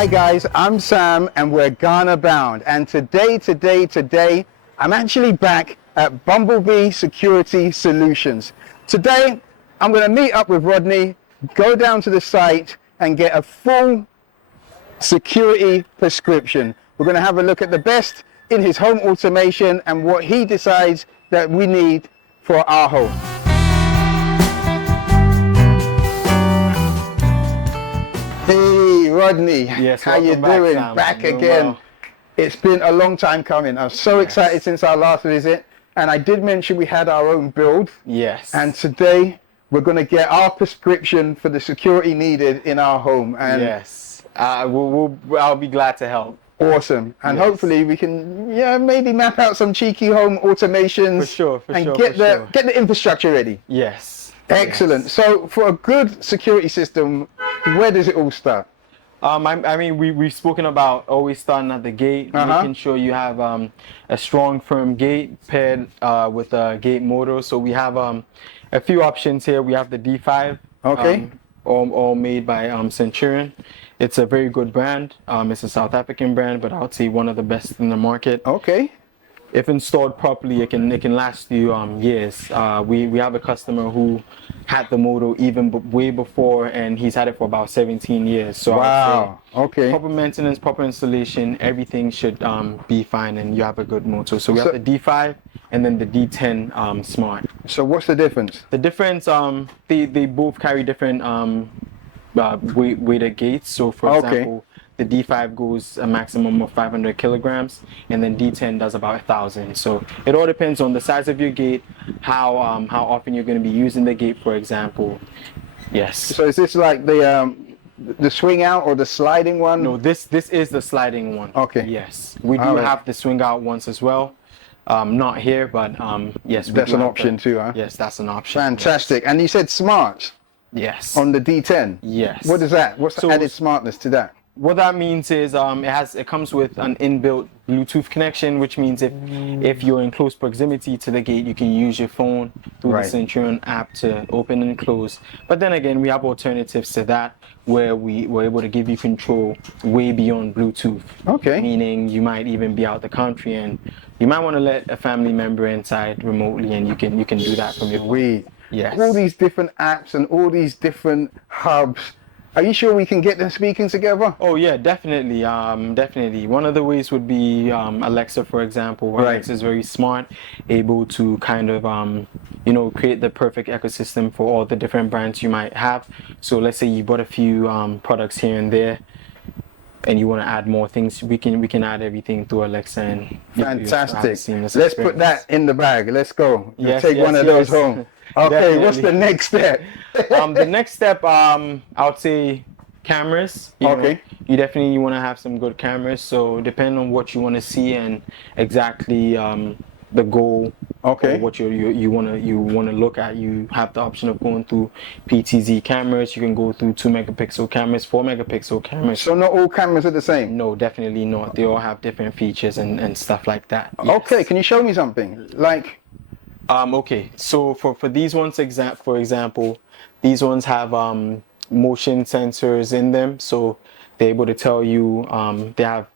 Hi guys, I'm Sam and we're GhanaBound, and today, I'm actually back at Bumblebee Security Solutions. Today, I'm going to meet up with Rodney, go down to the site and get a full security prescription. We're going to have a look at the best in his home automation and what he decides that we need for our home. Hey Rodney, yes, how you doing? Sam. Back again. Well. It's been a long time coming. I'm so excited since our last visit, and I did mention we had our own build. Yes. And today we're going to get our prescription for the security needed in our home. And yes, I'll be glad to help. Awesome, and hopefully we can maybe map out some cheeky home automations and get the infrastructure ready. Yes. Excellent. Yes. So for a good security system, where does it all start? I mean, we've spoken about always starting at the gate, making sure you have a strong, firm gate paired with a gate motor. So we have a few options here. We have the D5, all made by Centurion. It's a very good brand. It's a South African brand, but I would say one of the best in the market. Okay. If installed properly, it can last you years. We have a customer who had the motor even way before, and he's had it for about 17 years. So wow. I would say proper maintenance, proper installation, everything should be fine, and you have a good motor. So we have the D5 and then the D10 Smart. So what's the difference? The difference, they both carry different weighted gates. So for example, the D5 goes a maximum of 500 kilograms, and then D10 does about 1,000. So it all depends on the size of your gate, how often you're going to be using the gate, for example. Yes. So is this like the swing out or the sliding one? No, this is the sliding one. Okay. Yes, we do have the swing out ones as well. Not here, but yes, that's an option too, huh? Yes, that's an option. Fantastic. Yes. And you said smart. Yes. On the D10. Yes. What is that? What's the added smartness to that? What that means is it comes with an inbuilt Bluetooth connection, which means if you're in close proximity to the gate, you can use your phone through the Centurion app to open and close. But then again, we have alternatives to that where we're able to give you control way beyond Bluetooth. Okay. Meaning you might even be out the country and you might want to let a family member inside remotely, and you can do that from your phone. Yes. All these different apps and all these different hubs. Are you sure we can get them speaking together? Oh yeah, definitely. Definitely. One of the ways would be Alexa, for example. Alexa is very smart, able to kind of create the perfect ecosystem for all the different brands you might have. So let's say you bought a few products here and there, and you want to add more things, we can add everything through Alexa. And fantastic. Let's put that in the bag. Let's go. Take one of those home. Okay, definitely. What's the next step? The next step, I would say cameras. You definitely want to have some good cameras. So depending on what you want to see and exactly the goal, or what you want to look at, you have the option of going through PTZ cameras. You can go through 2 megapixel cameras, 4 megapixel cameras. So not all cameras are the same? No, definitely not. They all have different features and stuff like that. Yes. Okay, can you show me something? Like okay, so for these ones, for example, these ones have motion sensors in them, so they're able to tell you they have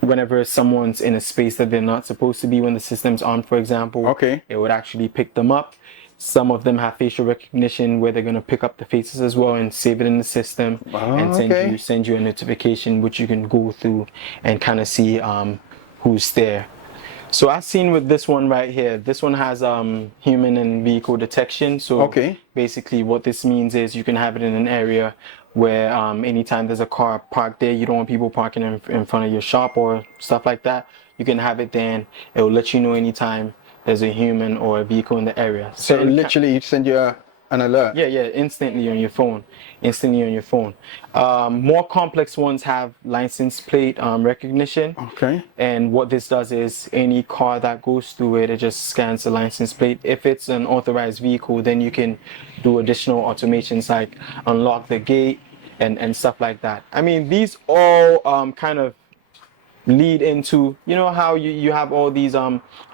whenever someone's in a space that they're not supposed to be when the system's on, for example. It would actually pick them up. Some of them have facial recognition where they're going to pick up the faces as well and save it in the system and send you a notification which you can go through and kind of see who's there. So I've seen with this one right here, this one has human and vehicle detection. So basically what this means is you can have it in an area where anytime there's a car parked there, you don't want people parking in front of your shop or stuff like that. You can have it there and it will let you know anytime there's a human or a vehicle in the area. So literally you send you an alert? Yeah, instantly on your phone. More complex ones have license plate recognition. And what this does is any car that goes through it, it just scans the license plate. If it's an authorized vehicle, then you can do additional automations like unlock the gate and stuff like that. I mean, these all kind of lead into, you know how you have all these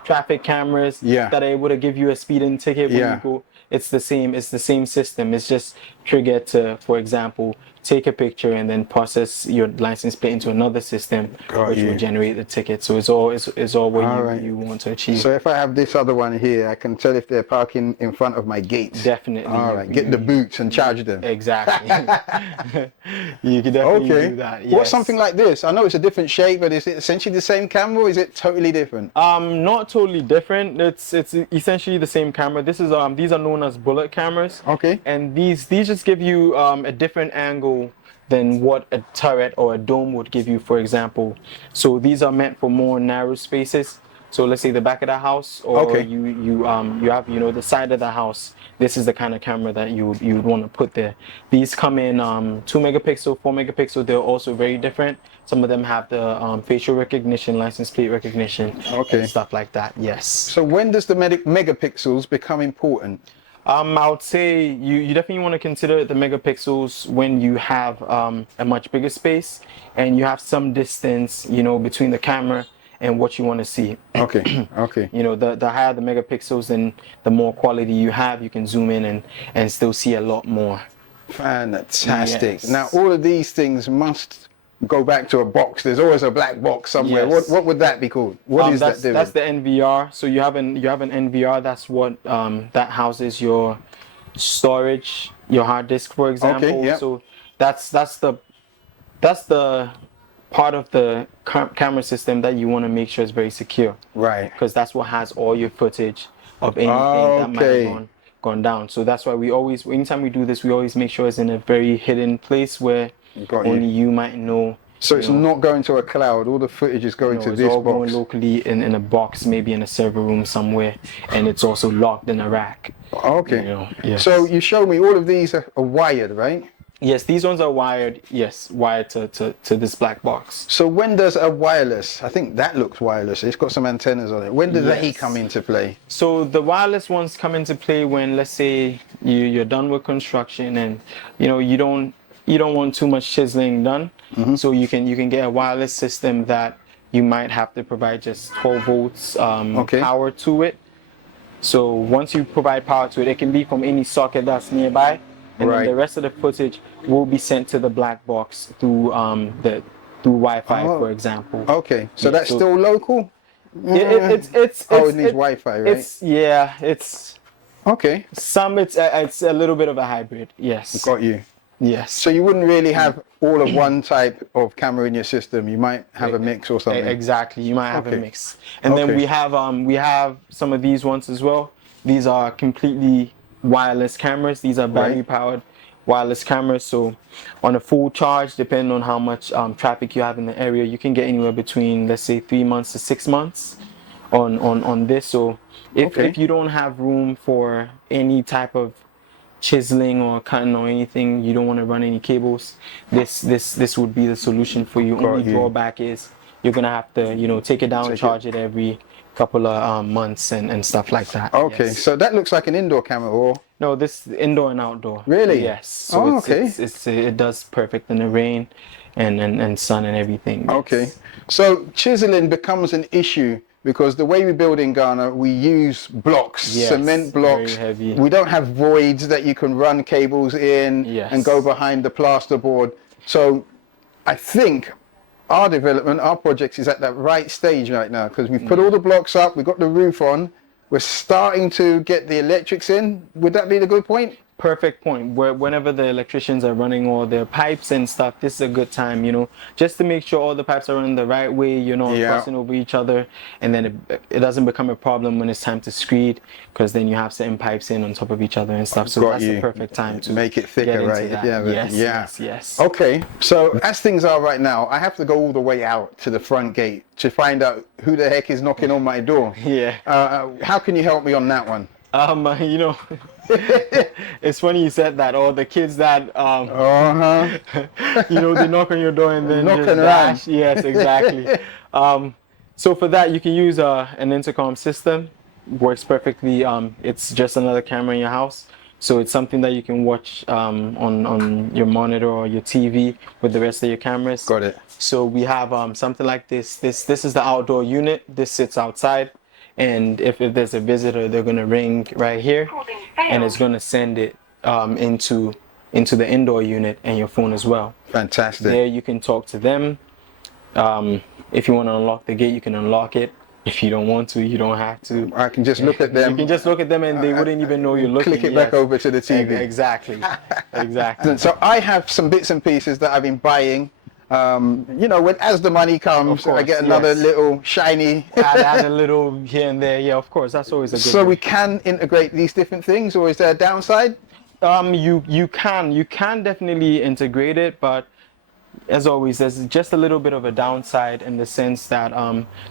traffic cameras that are able to give you a speeding ticket when you go. It's the same system. It's just triggered to, for example, take a picture, and then process your license plate into another system, which will generate the ticket. So it's all what you want to achieve. So if I have this other one here, I can tell if they're parking in front of my gates. Definitely. All right. Get the boots and charge them. Exactly. You can definitely do that. Yes. What's something like this? I know it's a different shape, but is it essentially the same camera, or is it totally different? Not totally different. It's essentially the same camera. This is these are known as bullet cameras. Okay. And these just give you a different angle than what a turret or a dome would give you, for example. So these are meant for more narrow spaces. So let's say the back of the house, or you have the side of the house. This is the kind of camera that you would want to put there. These come in 2 megapixel, 4 megapixel. They're also very different. Some of them have the facial recognition, license plate recognition, and stuff like that. Yes. So when does the megapixels become important? I would say you definitely want to consider the megapixels when you have a much bigger space and you have some distance, between the camera and what you want to see. Okay. The higher the megapixels, then the more quality you have. You can zoom in and still see a lot more. Fantastic. Yes. Now all of these things must go back to a box. There's always a black box somewhere. Yes. What would that be called? What is that doing? That's the NVR. So you have an NVR. That's what that houses your storage, your hard disk, for example. Okay, yep. So that's the part of the camera system that you want to make sure is very secure. Right. Because that's what has all your footage of anything that might have gone down. So that's why anytime we do this, we always make sure it's in a very hidden place where only you might know. So it's not going to a cloud. All the footage is going to this box. It's all going locally in a box, maybe in a server room somewhere, and it's also locked in a rack. Okay. Yes. So you showed me all of these are wired, right? Yes, these ones are wired. Yes, wired to this black box. So when does a wireless? I think that looks wireless. It's got some antennas on it. When does they come into play? So the wireless ones come into play when, let's say, you're done with construction and you don't want too much chiseling done. Mm-hmm. So you can get a wireless system that you might have to provide just 12 volts power to it. So once you provide power to it, it can be from any socket that's nearby, and then the rest of the footage will be sent to the black box through Wi-Fi, for example. Okay, so that's still local. It needs Wi-Fi, right? It's okay. It's a little bit of a hybrid. Yes. Got you. Yes. So you wouldn't really have all of one type of camera in your system. You might have a mix or something. Exactly. You might have a mix. And then we have some of these ones as well. These are completely wireless cameras. These are battery powered wireless cameras. So on a full charge, depending on how much traffic you have in the area, you can get anywhere between, let's say, 3 months to 6 months on this. So if you don't have room for any type of chiseling or cutting or anything, you don't want to run any cables, this would be the solution for you. Only drawback is you're gonna have to take it down, charge it every couple of months and stuff like that. Okay. So that looks like an indoor camera, or no, this is indoor and outdoor. Really? Yes. So it does perfect in the rain and sun and everything. Okay. So chiseling becomes an issue because the way we build in Ghana, we use blocks, cement blocks. Very heavy. We don't have voids that you can run cables in and go behind the plasterboard. So I think our development, our project is at that right stage right now because we've put all the blocks up, we've got the roof on, we're starting to get the electrics in. Would that be the good point? Perfect point. Whenever the electricians are running all their pipes and stuff, this is a good time, just to make sure all the pipes are running the right way, you're not crossing over each other, and then it doesn't become a problem when it's time to screed, because then you have certain pipes in on top of each other and stuff. So that's the perfect time to make it thicker, right? Yes. Okay, so as things are right now, I have to go all the way out to the front gate to find out who the heck is knocking on my door. How can you help me on that one? It's funny you said that. Or the kids that they knock on your door and then just dash. Yes, exactly. So for that, you can use an intercom system. Works perfectly. It's just another camera in your house, so it's something that you can watch on your monitor or your TV with the rest of your cameras. Got it. So we have something like this. This is the outdoor unit. This sits outside. And if there's a visitor, they're going to ring right here, and it's going to send it into into the indoor unit and your phone as well. Fantastic. There you can talk to them. If you want to unlock the gate, you can unlock it. If you don't want to, you don't have to. I can just look at them. You can just look at them and they wouldn't even know you're looking. Click it back over to the TV. Exactly. Exactly. So I have some bits and pieces that I've been buying. You know, as the money comes, Of course, I get another little shiny. add a little here and there. Yeah, of course. That's always a good So way. we can integrate these different things, or is there a downside? You can definitely integrate it, but as always, there's just a little bit of a downside in the sense that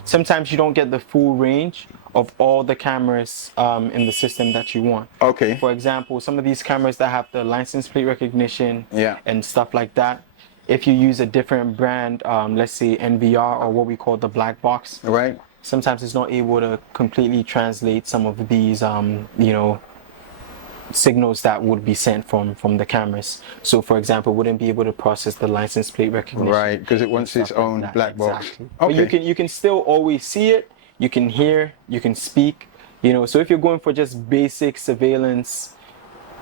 sometimes you don't get the full range of all the cameras in the system that you want. Okay. For example, some of these cameras that have the license plate recognition and stuff like that, if you use a different brand, let's say NVR or what we call the black box, Right. sometimes it's not able to completely translate some of these, you know, signals that would be sent from the cameras. So for example, it wouldn't be able to process the license plate recognition. Right, because it wants its own black box. Exactly. Okay. But you can still always see it, you can hear, you can speak, you know. So if you're going for just basic surveillance,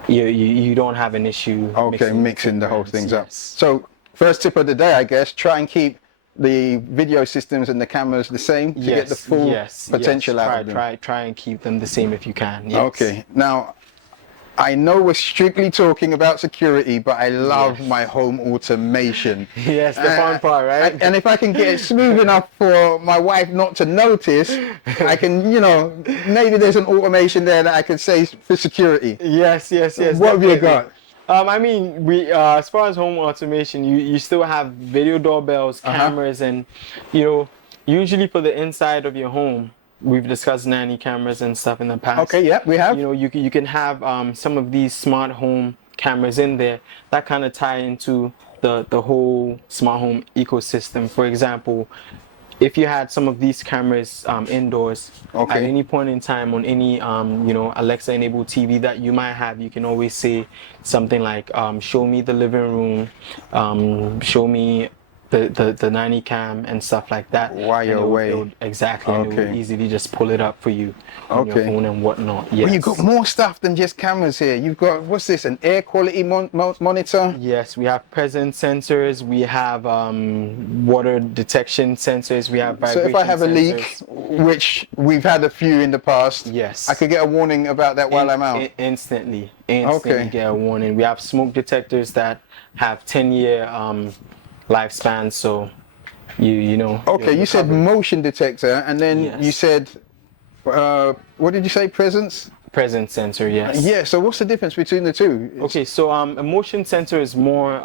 you don't have an issue. Okay, mixing the whole things up. Yes. So first tip of the day, I guess, try and keep the video systems and the cameras the same to get the full potential out of them. Try and keep them the same if you can. Yes. Okay, now I know we're strictly talking about security, but I love my home automation. Yes, the fun part, right? And if I can get it smooth enough for my wife not to notice, I can, you know, maybe there's an automation there that I can say for security. Yes. What have you got? I mean, we as far as home automation, you still have video doorbells, cameras, and you know, usually for the inside of your home, we've discussed nanny cameras and stuff in the past. Okay, yeah, we have. You know, you can have some of these smart home cameras in there that kind of tie into the whole smart home ecosystem. For example, if you had some of these cameras indoors at any point in time on any you know, Alexa enabled TV that you might have, you can always say something like show me the living room, show me the nanny cam and stuff like that. While you're away. Exactly. And it will easily just pull it up for you on your phone and whatnot. Yes. Well, you've got more stuff than just cameras here. You've got, what's this, an air quality monitor? Yes, we have presence sensors, we have water detection sensors, we have vibration So if I have a sensors. leak, which we've had a few in the past, yes, I could get a warning about that while I'm out. Instantly get a warning. We have smoke detectors that have 10-year lifespan, so you know. Okay, you said motion detector, and then you said, what did you say, presence? Presence sensor, yes. Yeah, so what's the difference between the two? Okay, so a motion sensor is more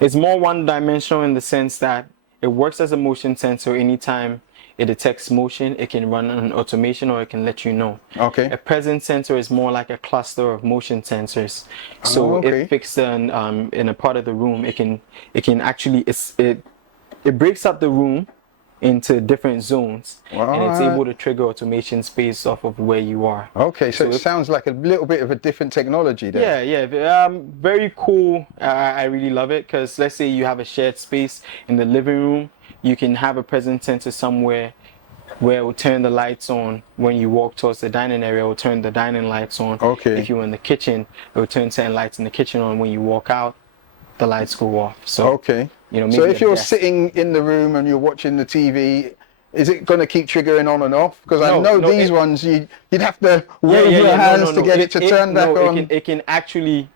one-dimensional in the sense that it works as a motion sensor anytime it detects motion. It can run an automation or it can let you know. Okay. A presence sensor is more like a cluster of motion sensors. So if fixed in a part of the room, it can actually it breaks up the room into different zones, and it's able to trigger automations based off of where you are. Okay, so it sounds like a little bit of a different technology there. Yeah. Very cool. I really love it, because let's say you have a shared space in the living room, you can have a presence sensor somewhere where it will turn the lights on when you walk towards the dining area. It will turn the dining lights on. Okay. If you're in the kitchen, it will turn certain lights in the kitchen on. When you walk out, the lights go off. So you know, maybe so if you're sitting in the room and you're watching the TV, is it going to keep triggering on and off? Because I know these ones, you'd have to wave your hands to get it to turn back on. It can actually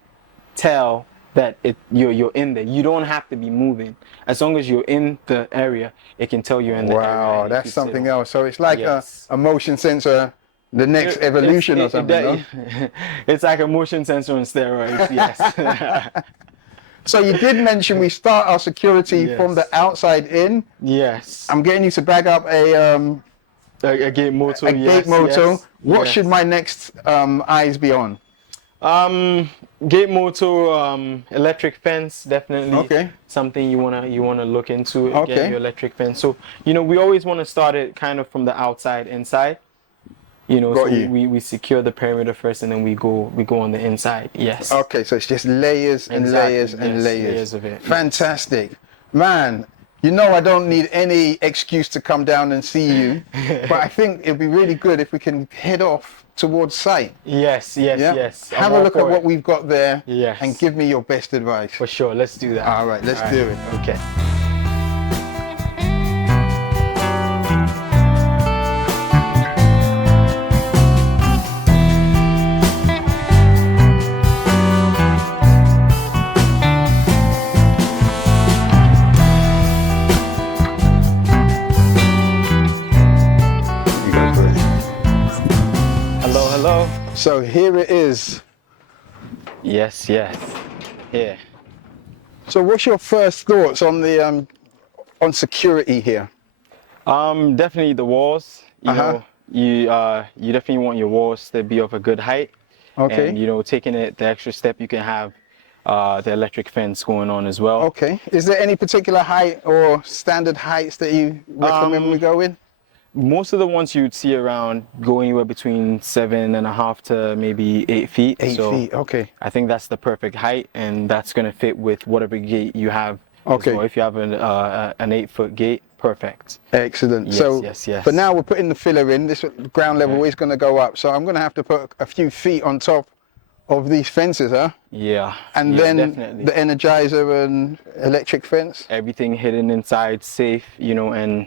tell that you're in there. You don't have to be moving. As long as you're in the area, it can tell you're in the area. Wow, that's something else. So it's like a motion sensor, the next evolution or something, no? It's like a motion sensor on steroids, yes. So you did mention we start our security from the outside in. Yes. I'm getting you to bag up a gate motor. Gate motor. What should my next eyes be on? Gate motor, electric fence, definitely. Okay. Something you wanna look into. Get your electric fence. So you know, we always want to start it kind of from the outside inside. You know, we secure the perimeter first, and then we go on the inside. Yes. Okay, so it's just layers and layers and layers. Layers of it. Fantastic, man. You know, I don't need any excuse to come down and see you, but I think it'd be really good if we can head off towards site. Yes, yes, Yeah. yes. I'm Have a all look at for what it. we've got there. Yes. And give me your best advice. For sure. Let's do that. All right, let's do it. Okay. You go for it. Hello, hello. So here it is. Yes, yes. Here. So what's your first thoughts on the on security here? Definitely the walls. You Uh-huh. know, you definitely want your walls to be of a good height. Okay. And you know, taking it the extra step, you can have the electric fence going on as well. Okay. Is there any particular height or standard heights that you recommend we go in? Most of the ones you'd see around go anywhere between 7.5 to maybe 8 feet. 8 So feet. Okay. I think that's the perfect height, and that's going to fit with whatever gate you have. as Okay. well. If you have an 8-foot gate, perfect. Excellent. Yes, So yes, yes. for now we're putting the filler in. This ground level is going to go up. So I'm going to have to put a few feet on top of these fences, huh? Yeah. And yeah, then definitely. the energizer and electric fence. Everything hidden inside, safe, you know, and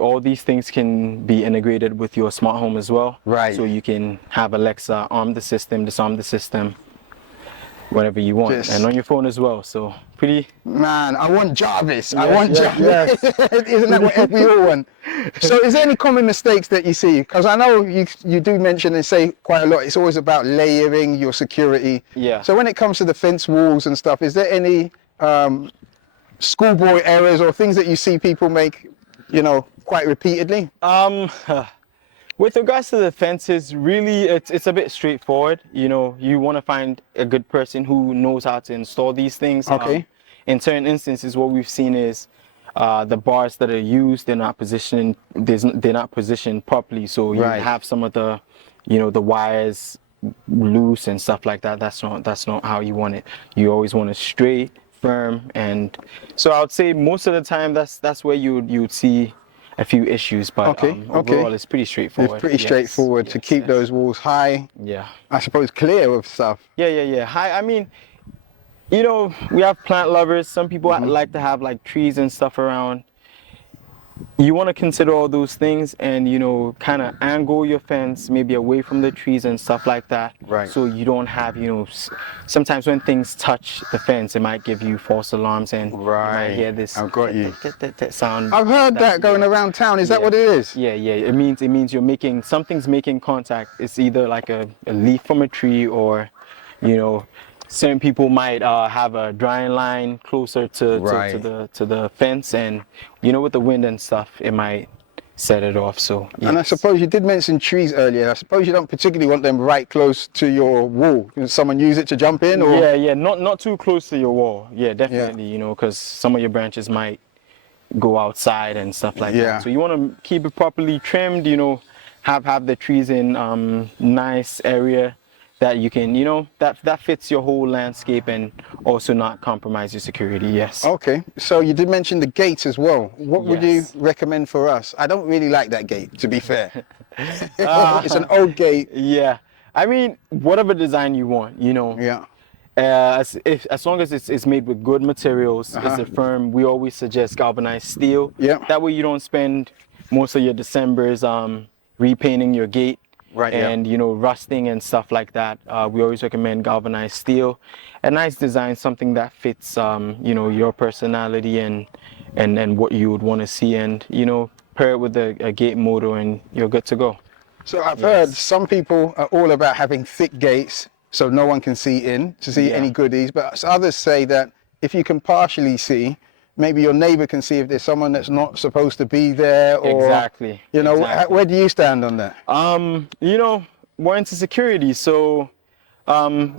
all these things can be integrated with your smart home as well. Right. So you can have Alexa arm the system, disarm the system, whenever you want, Just- and on your phone as well. So pretty. Man, I want Jarvis. I Yes, want yes, Jarvis. Isn't that what we all want? So is there any common mistakes that you see? Because I know you do mention and say quite a lot, it's always about layering your security. Yeah. So when it comes to the fence walls and stuff, is there any schoolboy errors or things that you see people make, you know, quite repeatedly? With regards to the fences, really, it's a bit straightforward. You know, you want to find a good person who knows how to install these things. Okay. In certain instances, what we've seen is the bars that are used, they're not positioned properly. So you Right. have some of the, you know, the wires loose and stuff like that. That's not how you want it. You always want it straight, firm, and so I would say most of the time that's where you'd see a few issues, but Okay, overall it's pretty straightforward. It's pretty Yes, straightforward to yes, keep yes. those walls high, Yeah. I suppose clear of stuff. Yeah. I mean, you know, we have plant lovers. Some people Mm-hmm. like to have like trees and stuff around. You want to consider all those things and, you know, kind of angle your fence maybe away from the trees and stuff like that. Right. So you don't have, you know, sometimes when things touch the fence, it might give you false alarms and you Right. might hear this I've got you. sound. I've heard that going yeah. around town. Is that Yeah. what it is? Yeah. It means you're making something's making contact. It's either like a leaf from a tree or, you know, certain people might have a drying line closer to the fence, and you know, with the wind and stuff, it might set it off. So And I yes. suppose you did mention trees earlier. I suppose you don't particularly want them right close to your wall. Can someone use it to jump in? Or? Yeah, not too close to your wall. Yeah, definitely. You know, because some of your branches might go outside and stuff like Yeah. that. So you want to keep it properly trimmed. You know, have the trees in nice area that you can, you know, that fits your whole landscape and also not compromise your security. Yes. Okay, so you did mention the gate as well. What would you Yes. recommend for us? I don't really like that gate, to be fair. It's an old gate. Yeah. I mean, whatever design you want, you know. Yeah. As long as it's made with good materials, it's a firm. We always suggest galvanized steel. Yeah. That way you don't spend most of your Decembers repainting your gate. Right, yeah. And you know, rusting and stuff like that. We always recommend galvanized steel. A nice design, something that fits you know, your personality and what you would want to see, and you know, pair it with a gate motor and you're good to go. So I've heard some people are all about having thick gates so no one can see in to see Yeah. any goodies, but others say that if you can partially see, maybe your neighbor can see if there's someone that's not supposed to be there, or Exactly. you know, Exactly. where do you stand on that? You know, we're into security, so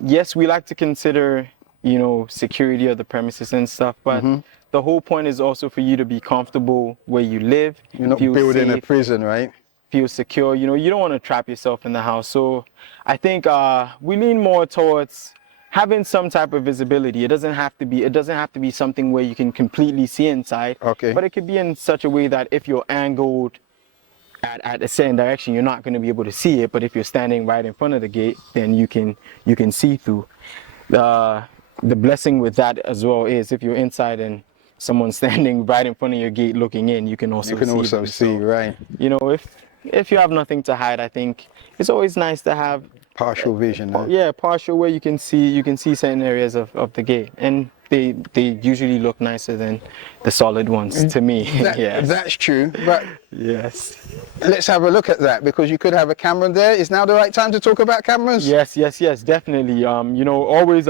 yes, we like to consider, you know, security of the premises and stuff, but the whole point is also for you to be comfortable where you live. You're not feel building a safe, prison, right? feel secure. You know, you don't want to trap yourself in the house. So I think we lean more towards having some type of visibility. It doesn't have to be something where you can completely see inside. Okay. But it could be in such a way that if you're angled at a certain direction, you're not going to be able to see it. But if you're standing right in front of the gate, then you can see through. The blessing with that as well is if you're inside and someone's standing right in front of your gate looking in, you can also see them. Right. You know, if you have nothing to hide, I think it's always nice to have Partial vision. Huh? yeah, partial where you can see certain areas of the gate, and they usually look nicer than the solid ones to me. Yes. That's true. But Yes. let's have a look at that, because you could have a camera there. Is now the right time to talk about cameras? Yes, definitely. You know, always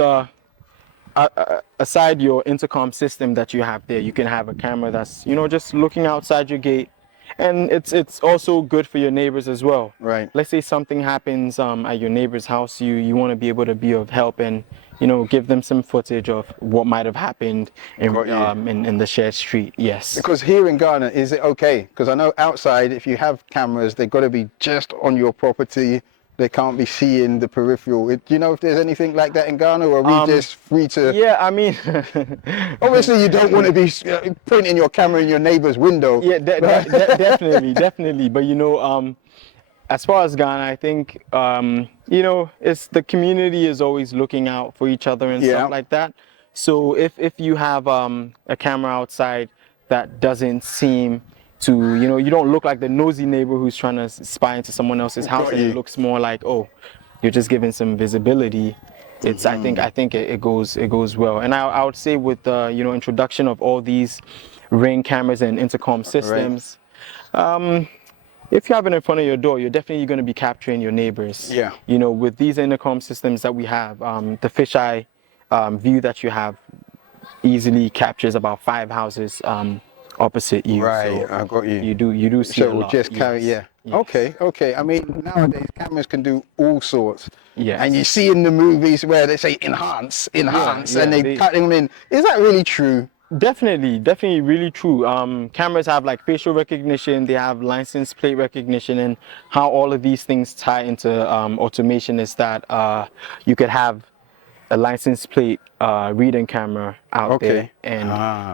aside your intercom system that you have there, you can have a camera that's, you know, just looking outside your gate. And it's also good for your neighbors as well. Right. Let's say something happens at your neighbor's house, you want to be able to be of help and, you know, give them some footage of what might have happened in the shared street. Yes. Because here in Ghana, is it okay? Because I know outside, if you have cameras, they've got to be just on your property. They can't be seeing the peripheral. Do you know if there's anything like that in Ghana, or are we just free to? Yeah, I mean, obviously you don't want to be pointing your camera in your neighbor's window. Yeah, definitely. But you know, as far as Ghana, I think you know, it's the community is always looking out for each other and stuff like that. So if you have a camera outside that doesn't seem to, you know, you don't look like the nosy neighbor who's trying to spy into someone else's house, and it looks more like, oh, you're just giving some visibility. It's I think it goes well. And I would say with the, you know, introduction of all these Ring cameras and intercom systems, if you have it in front of your door, you're definitely going to be capturing your neighbors. Yeah. You know, with these intercom systems that we have, the fisheye view that you have easily captures about 5 houses opposite you. Right, So I got you. You do see So a we'll lot. just carry, Yes. Okay. I mean, nowadays cameras can do all sorts. Yes. And you see in the movies where they say enhance, and they cut them in. Is that really true? Definitely really true. Cameras have like facial recognition, they have license plate recognition, and how all of these things tie into automation is that you could have a license plate reading camera out there, and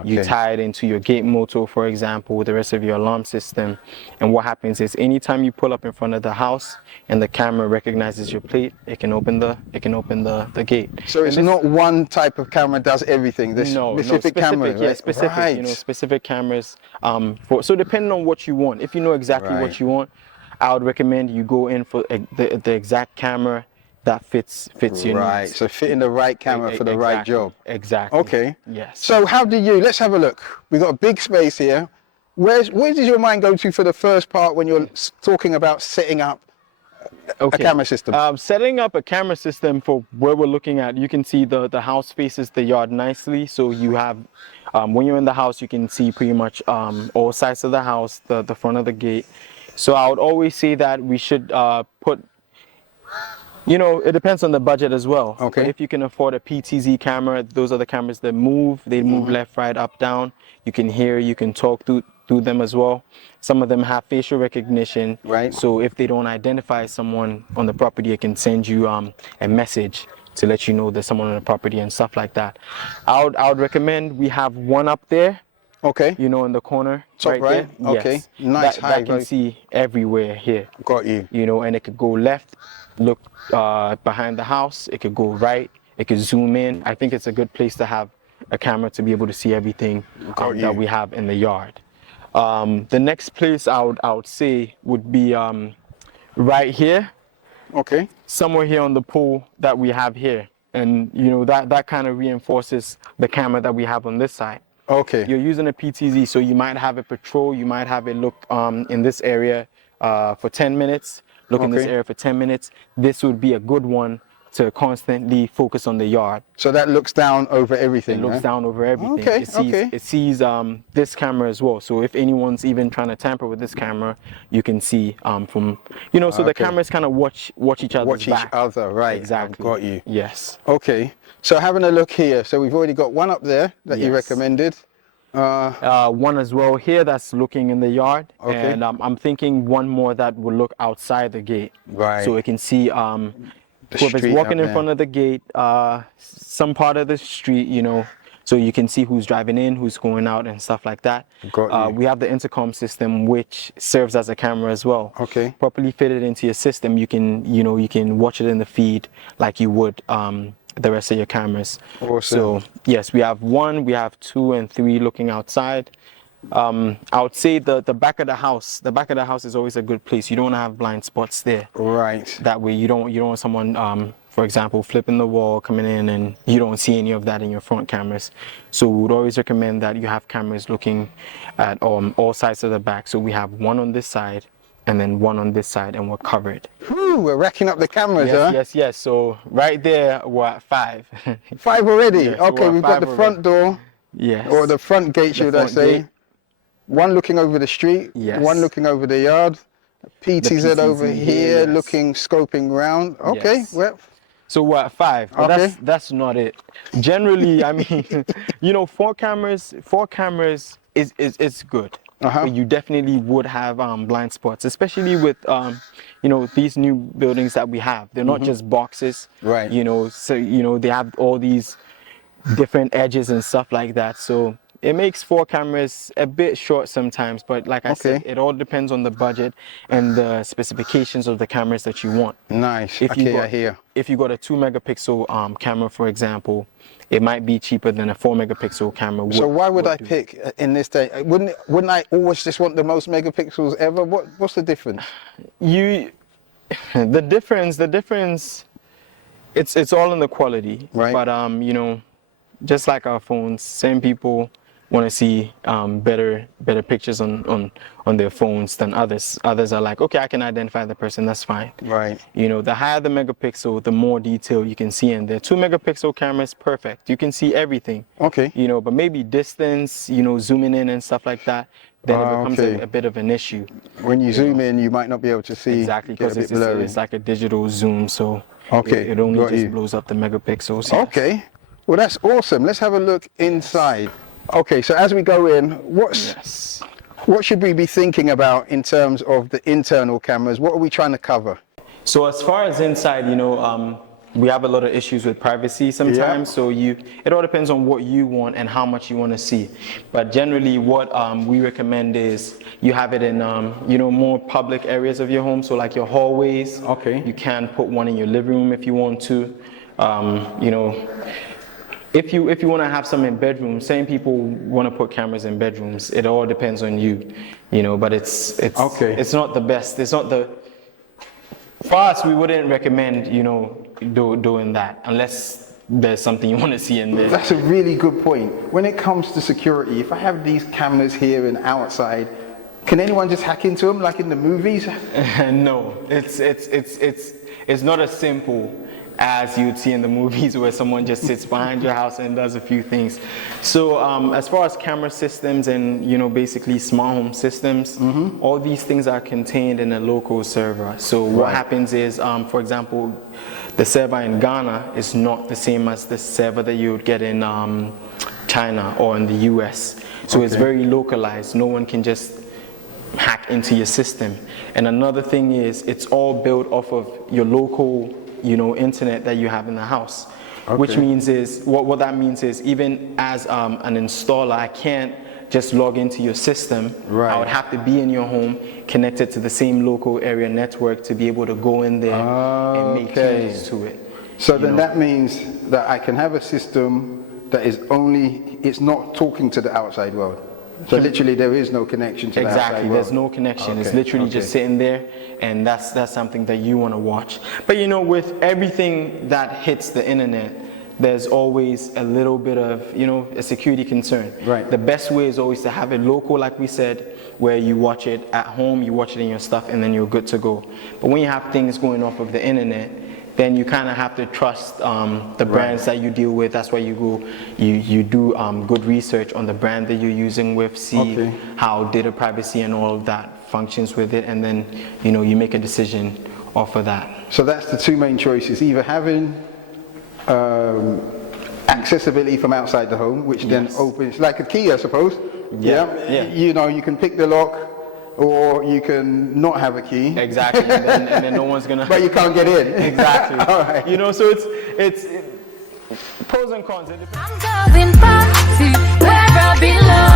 you tie it into your gate motor, for example, with the rest of your alarm system. And what happens is anytime you pull up in front of the house and the camera recognizes your plate, it can open the gate. So it's not one type of camera does everything. There's specific cameras, right? Yeah, specific. You know, specific cameras. So depending on what you want, if you know exactly what you want, I would recommend you go in for the exact camera that fits your needs. Right, so fitting the right camera for the right job. Exactly. Okay. Yes. So how do you, let's have a look. We've got a big space here. Where does your mind go to for the first part when you're talking about setting up a camera system? Setting up a camera system for where we're looking at, you can see the house faces the yard nicely. So you have, when you're in the house, you can see pretty much all sides of the house, the front of the gate. So I would always say that we should put, you know, it depends on the budget as well. Okay. But if you can afford a PTZ camera, those are the cameras that move. They move left, right, up, down. You can hear, you can talk through them as well. Some of them have facial recognition. Right. So if they don't identify someone on the property, it can send you a message to let you know there's someone on the property and stuff like that. I would recommend we have one up there. Okay. You know, in the corner. Top right. There. Okay. Yes. Nice high. That can see everywhere here. Got you. You know, and it could go left, look behind the house. It could go right. It could zoom in. I think it's a good place to have a camera to be able to see everything that we have in the yard. The next place I would say would be right here. Okay. Somewhere here on the pole that we have here, and you know that kind of reinforces the camera that we have on this side. Okay. You're using a PTZ, so you might have it patrol, you might have it look in this area for 10 minutes, look in this area for 10 minutes. This would be a good one to constantly focus on the yard. So that looks down over everything. It looks down over everything. Okay. It sees this camera as well. So if anyone's even trying to tamper with this camera, you can see from, you know, so the cameras kind of watch each other's Watch back. each other, right. Exactly. I've got you. Yes. Okay. So having a look here. So we've already got one up there that you recommended. One as well here that's looking in the yard. Okay. And I'm thinking one more that will look outside the gate. Right. So it can see whoever's street walking up in there. front of the gate, some part of the street, so you can see who's driving in, who's going out, and stuff like that. Got you. We have the intercom system, which serves as a camera as well. Okay. Properly fitted into your system, you can watch it in the feed like you would the rest of your cameras. Awesome. So yes, we have 1, we have 2, and 3 looking outside. I would say the back of the house. The back of the house is always a good place. You don't want to have blind spots there. Right. That way, you don't want someone, for example, flipping the wall, coming in, and you don't see any of that in your front cameras. So we would always recommend that you have cameras looking at all sides of the back. So we have 1 on this side, and then 1 on this side, and we're covered. Whew, we're racking up the cameras, huh? Yes. So right there, we're at 5. 5 already. Yes, Okay, we're we've got five the front door, Yes. or the front gate, should I front say? gate. 1 looking over the street. Yes. 1 looking over the yard. PTZ over PTZ here, yes. looking, scoping round. Okay, Yes. well. So we're at 5, but Okay. that's not it. Generally, I mean, 4 cameras is good. Uh-huh. But you definitely would have blind spots, especially with these new buildings that we have. They're not just boxes, Right. So they have all these different edges and stuff like that. So it makes 4 cameras a bit short sometimes, but like I said, it all depends on the budget and the specifications of the cameras that you want. Nice. If Okay, you got, I hear. If you got a 2 megapixel camera, for example, it might be cheaper than a 4 megapixel camera. So why would I pick in this day? Wouldn't I always just want the most megapixels ever? What's the difference? The difference, it's all in the quality. Right. But just like our phones, same people want to see better pictures on their phones than others. Others are like, okay, I can identify the person, that's fine. Right. The higher the megapixel, the more detail you can see in there. 2 megapixel cameras, perfect. You can see everything. Okay. But maybe distance, zooming in and stuff like that, then it becomes a bit of an issue. When you zoom in, you might not be able to see. Exactly, because it's like a digital zoom, so Okay, it only got just you. blows up the megapixels. Yes. Okay. Well, that's awesome. Let's have a look inside. Okay, so as we go in, Yes. what should we be thinking about in terms of the internal cameras? What are we trying to cover? So as far as inside, we have a lot of issues with privacy sometimes. Yeah. So it all depends on what you want and how much you want to see. But generally, what we recommend is you have it in more public areas of your home. So like your hallways. Okay. You can put one in your living room if you want to. If you want to have some in bedrooms, same people want to put cameras in bedrooms. It all depends on you, But it's Okay. It's not the best. It's not the. For us, we wouldn't recommend doing that unless there's something you want to see in there. That's a really good point. When it comes to security, if I have these cameras here and outside, can anyone just hack into them like in the movies? No, it's not as simple as you'd see in the movies where someone just sits behind your house and does a few things. So as far as camera systems and basically smart home systems, all these things are contained in a local server. So what happens is, for example, the server in Ghana is not the same as the server that you would get in China or in the US. So it's very localized. No one can just hack into your system. And another thing is, it's all built off of your local internet that you have in the house. Which means is, what that means is, even as an installer, I can't just log into your system. I would have to be in your home, connected to the same local area network to be able to go in there and make changes to it. So then that means that I can have a system that is it's not talking to the outside world. So literally there is no connection to the outside world. Exactly, there's no connection. It's literally just sitting there, and that's something that you want to watch. But with everything that hits the internet, there's always a little bit of, a security concern. Right. The best way is always to have it local, like we said, where you watch it at home, you watch it in your stuff, and then you're good to go. But when you have things going off of the internet, then you kind of have to trust the brands that you deal with. That's why you go, you do good research on the brand that you're using with, see how data privacy and all of that functions with it, and then you make a decision off of that. So that's the 2 main choices: either having accessibility from outside the home, which then opens like a key, I suppose. Yeah. You can pick the lock, or you can not have a key. Exactly, and then no one's gonna. But you can't get in. Exactly. All right. You know, so it's pros and cons. It depends. I'm going back to where I belong.